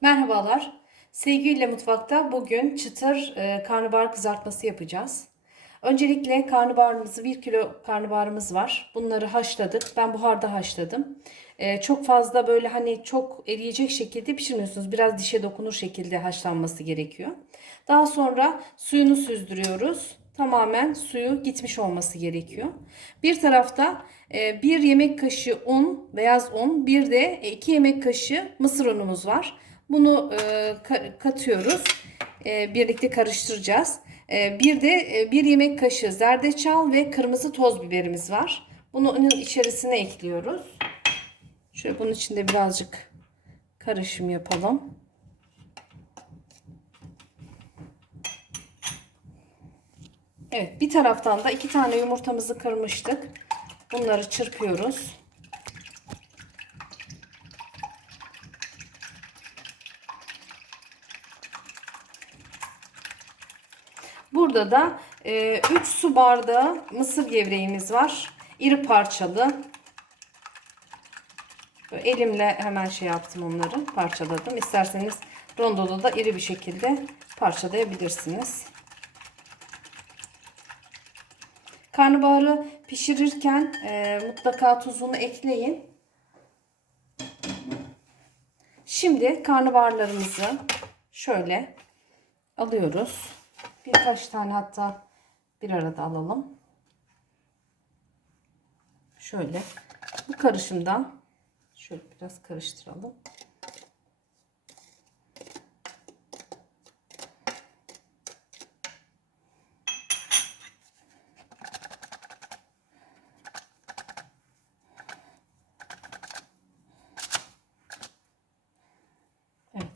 Merhabalar. Sevgiyle Mutfak'ta bugün çıtır e, karnabahar kızartması yapacağız. Öncelikle karnabaharımızı 1 kilo karnabaharımız var. Bunları haşladık. Ben buharda haşladım. E, çok fazla böyle hani çok eriyecek şekilde pişirmiyorsunuz. Biraz dişe dokunur şekilde haşlanması gerekiyor. Daha sonra suyunu süzdürüyoruz. Tamamen suyu gitmiş olması gerekiyor. Bir tarafta e, bir yemek kaşığı un, beyaz un, bir de 2 yemek kaşığı mısır unumuz var. Bunu e, ka- katıyoruz. E, birlikte karıştıracağız. E, bir de e, bir yemek kaşığı zerdeçal ve kırmızı toz biberimiz var. Bunu unun içerisine ekliyoruz. Şöyle bunun içinde birazcık karışım yapalım. Evet, bir taraftan da iki tane yumurtamızı kırmıştık. Bunları çırpıyoruz. Burada da 3 su bardağı mısır gevreğimiz var. İri parçalı. Böyle elimle hemen şey yaptım onları parçaladım. İsterseniz rondoda da iri bir şekilde parçalayabilirsiniz. Karnabaharı pişirirken e, mutlaka tuzunu ekleyin. Şimdi karnabaharlarımızı şöyle alıyoruz. Birkaç tane hatta bir arada alalım. Şöyle bu karışımdan şöyle biraz karıştıralım. Evet.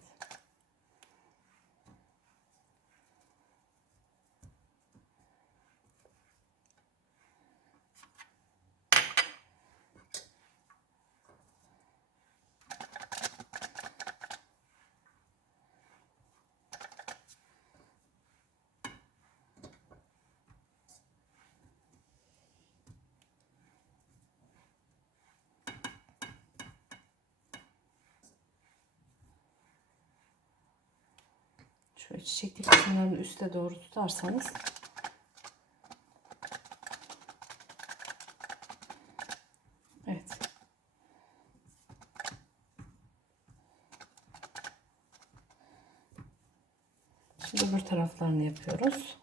Şöyle çiçekli kısımlarını üste doğru tutarsanız Evet. Şimdi öbür taraflarını yapıyoruz.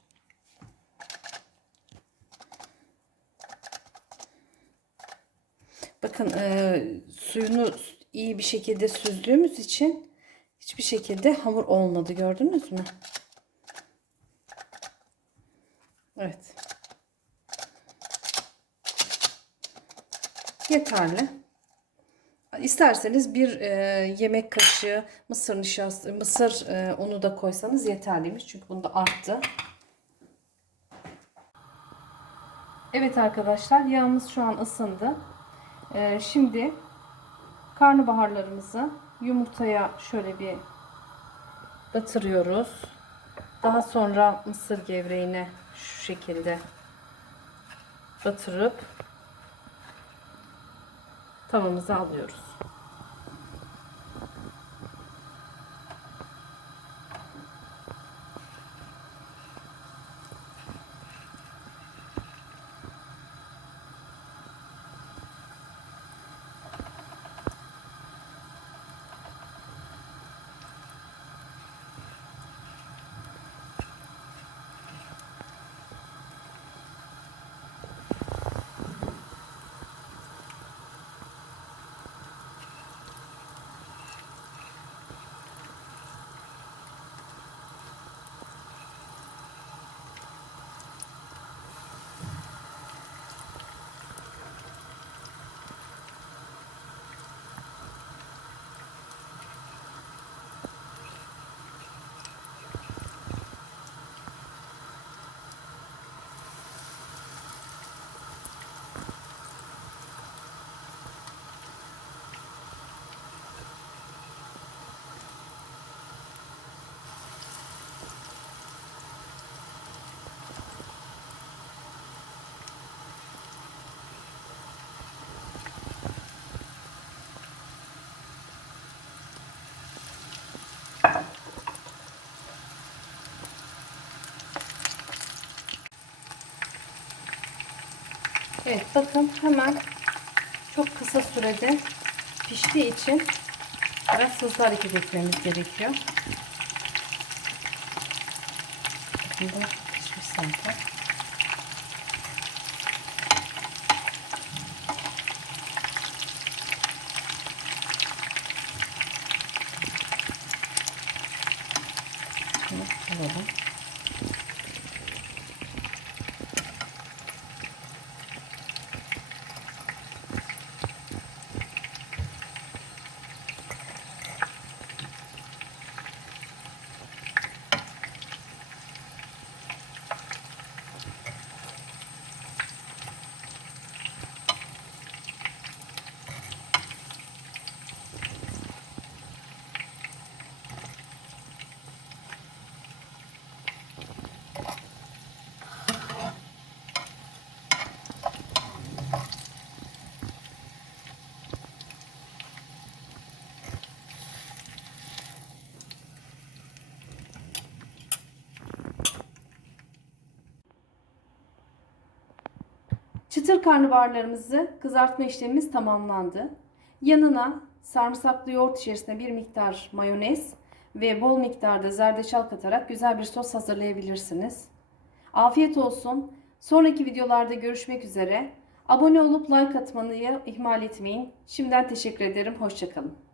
Bakın e, suyunu iyi bir şekilde süzdüğümüz için hiçbir şekilde hamur olmadı. Gördünüz mü? Evet. Yeterli. İsterseniz bir e, yemek kaşığı mısır nişastası, mısır e, unu da koysanız yeterliymiş. Çünkü bunda arttı. Evet arkadaşlar yağımız şu an ısındı. E, şimdi karnabaharlarımızı yumurtaya şöyle bir batırıyoruz. Daha sonra mısır gevreğine şu şekilde batırıp tavamıza alıyoruz. Evet bakın hemen çok kısa sürede piştiği için biraz hızlı hareket etmemiz gerekiyor. Şimdi pişmiş zaten. Şunu alalım. Çıtır karnabaharlarımızı kızartma işlemimiz tamamlandı. Yanına sarımsaklı yoğurt içerisine bir miktar mayonez ve bol miktarda zerdeçal katarak güzel bir sos hazırlayabilirsiniz. Afiyet olsun. Sonraki videolarda görüşmek üzere. Abone olup like atmayı ihmal etmeyin. Şimdiden teşekkür ederim. Hoşçakalın.